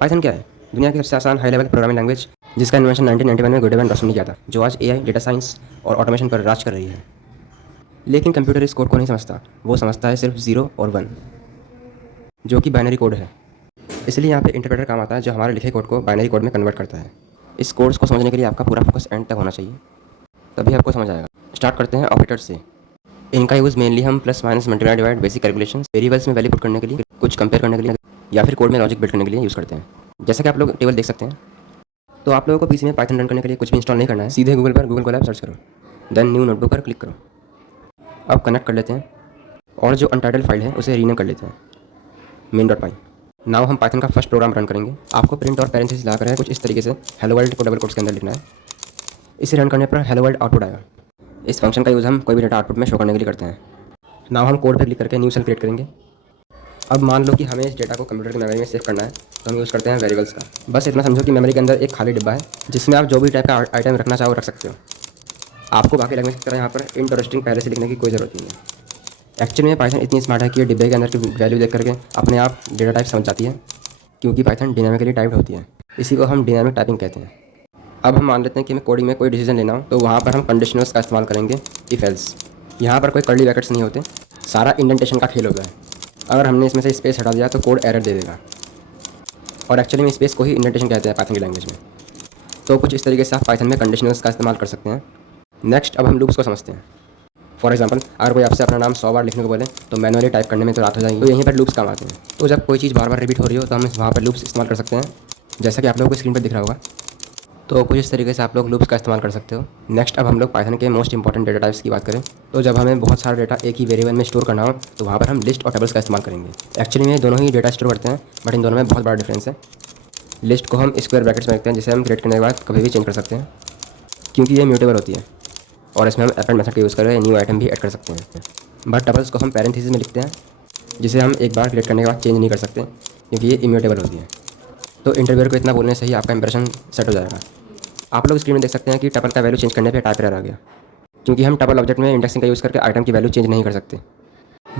Python क्या है? दुनिया की सबसे आसान हाई लेवल प्रोग्रामिंग लैंग्वेज जिसका इन्वेंशन 1991 में गुडेवन रॉसन ने किया था, जो आज एआई, डेटा साइंस और ऑटोमेशन पर राज कर रही है। लेकिन कंप्यूटर इस कोड को नहीं समझता, वो समझता है सिर्फ 0 और 1, जो कि बाइनरी कोड है। इसलिए यहाँ पे इंटरप्रेटर काम आता है, जो हमारे लिखे कोड को बाइनरी कोड में कन्वर्ट करता है। इस कोड्स को समझने के लिए आपका पूरा फोकस एंड तक होना चाहिए, तभी आपको समझ आएगा। स्टार्ट करते हैं ऑपरेटर्स से। इनका यूज़ मेनली हम plus minus multiply divide basic calculation, variables में वैल्यू पुट करने के लिए, कुछ कंपेयर करने के लिए या फिर कोड में लॉजिक बिल्ड करने के लिए यूज़ करते हैं। जैसा कि आप लोग टेबल देख सकते हैं। तो आप लोगों को पीसी में पाइथन रन करने के लिए कुछ भी इंस्टॉल नहीं करना है, सीधे गूगल पर गूगल कोलैब सर्च करो, देन न्यू नोटबुक पर क्लिक करो। अब कनेक्ट कर लेते हैं और जो अनटाइटल्ड फाइल है उसे रीनेम कर लेते हैं main.py। नाउ हम पाइथन का फर्स्ट प्रोग्राम रन करेंगे। आपको प्रिंट और पैरेंथेसिस ला कर कुछ इस तरीके से हेलो वर्ल्ड को डबल कोट्स के अंदर लिखना है। इसे रन करने पर हेलो वर्ल्ड आउटपुट आएगा। इस फंक्शन का यूज़ हम कोई भी डेटा आउटपुट में शो करने के लिए करते हैं। नाउ हम कोड पर क्लिक करके न्यू सेल क्रिएट करेंगे। अब मान लो कि हमें इस डेटा को कंप्यूटर की मेमोरी में सेव करना है, तो हम यूज़ करते हैं वेरिएबल्स का। बस इतना समझो कि मेमोरी के अंदर एक खाली डिब्बा है, जिसमें आप जो भी टाइप का आइटम रखना चाहो रख सकते हो। आपको बाकी लैंग्वेज की तरह यहाँ पर इंट और स्ट्रिंग पहले से लिखने की कोई ज़रूरत नहीं है। एक्चुअली में पाइथन इतनी स्मार्ट है कि ये डिब्बे के अंदर की वैल्यू देख करके अपने आप डेटा टाइप समझ जाती है, क्योंकि पाइथन डायनामिकली टाइप्ड होती है। इसी को हम डायनामिक टाइपिंग कहते हैं। अब हम मान लेते हैं कि हमें कोडिंग में कोई डिसीजन लेना हो, तो वहाँ पर हम कंडीशनल्स का इस्तेमाल करेंगे, इफ एल्स। यहाँ पर कोई कर्ली ब्रैकेट्स नहीं होते, सारा इंडेंटेशन का खेल होता है। अगर हमने इसमें से स्पेस हटा दिया तो कोड एरर दे देगा, और एक्चुअली में स्पेस को ही इंडेंटेशन कहते हैं पाइथन की लैंग्वेज में। तो कुछ इस तरीके से आप पाइथन में कंडीशनल्स का इस्तेमाल कर सकते हैं। नेक्स्ट अब हम लूप्स को समझते हैं। फॉर एग्जांपल, अगर कोई आपसे अपना नाम 100 बार लिखने को बोले तो मैनुअली टाइप करने में तो रात हो जाएगी, तो यहीं पर लूप्स काम आते हैं। तो जब कोई चीज़ बार बार रिपीट हो रही हो तो हम वहाँ पर लूप्स इस्तेमाल कर सकते हैं, जैसा कि आप लोगों को स्क्रीन पर दिख रहा होगा। तो कुछ इस तरीके से आप लोग लूप्स का इस्तेमाल कर सकते हो। नेक्स्ट अब हम लोग पाइथन के मोस्ट इंपॉर्टेंट डेटा टाइप्स की बात करें, तो जब हमें बहुत सारा डेटा एक ही वेरिएबल में स्टोर करना हो तो वहाँ पर हम लिस्ट और टेबल्स का इस्तेमाल करेंगे। एक्चुअली में दोनों ही डेटा स्टोर करते हैं, बट इन दोनों में बहुत बड़ा डिफरेंस है। लिस्ट को हम स्क्वायर ब्रैकेट्स में रखते हैं, जिसे हम क्रिएट करने के बाद कभी भी चेंज कर सकते हैं, क्योंकि ये म्यूटेबल होती है, और इसमें हम अपेंड मेथड का यूज़ करके न्यू आइटम भी ऐड कर सकते हैं। बट टेबल्स को हम पैरेंथेसिस में लिखते हैं, जिसे हम एक बार क्रिएट करने के बाद चेंज नहीं कर सकते, क्योंकि ये इम्यूटेबल होती है। तो इंटरव्यूअर को इतना बोलने से ही आपका इंप्रेशन सेट हो जाएगा। आप लोग स्क्रीन में देख सकते हैं कि टपल का वैल्यू चेंज करने पे टाइप एरर आ गया, क्योंकि हम टपल ऑब्जेक्ट में इंडेक्सिंग का यूज़ करके आइटम की वैल्यू चेंज नहीं कर सकते।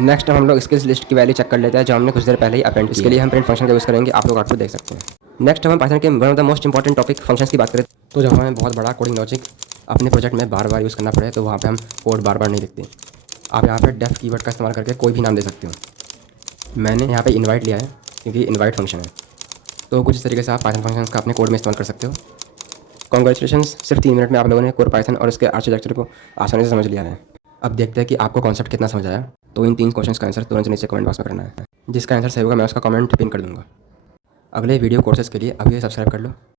नेक्स्ट हम लोग स्किल्स लिस्ट की वैल्यू चेक कर लेते हैं, जो हमने कुछ देर पहले ही अपेंड। इसके लिए हम प्रिंट फंक्शन का यूज़ करेंगे, आप लोग आउटपुट देख सकते हैं। नेक्स्ट हम पाइथन के one of the most important topic functions की बात करें, तो जब हमें बहुत बड़ा कोडिंग लॉजिक अपने प्रोजेक्ट में बार बार यूज़ करना पड़े, तो वहाँ पे हम कोड बार बार नहीं लिखते। आप यहाँ पे डेफ कीवर्ड का इस्तेमाल करके कोई भी नाम दे सकते हो। मैंने यहाँ पे इनवाइट लिया है, क्योंकि इनवाइट फंक्शन है। तो कुछ इस तरीके से आप पाइथन फंक्शंस का अपने कोड में इस्तेमाल कर सकते हो। कॉन्ग्रेचुलेशंस, सिर्फ 3 मिनट में आप लोगों ने कोर पाइथन और इसके आर्किटेक्चर को आसानी से समझ लिया है। अब देखते हैं कि आपको कॉन्सेप्ट कितना समझ आया। तो इन 3 क्वेश्चंस का आंसर तुरंत नीचे कमेंट बॉक्स में करना है। जिसका आंसर सही होगा मैं उसका कमेंट पिन कर दूंगा। अगले वीडियो कोर्सेज के लिए अभी सब्सक्राइब कर लो।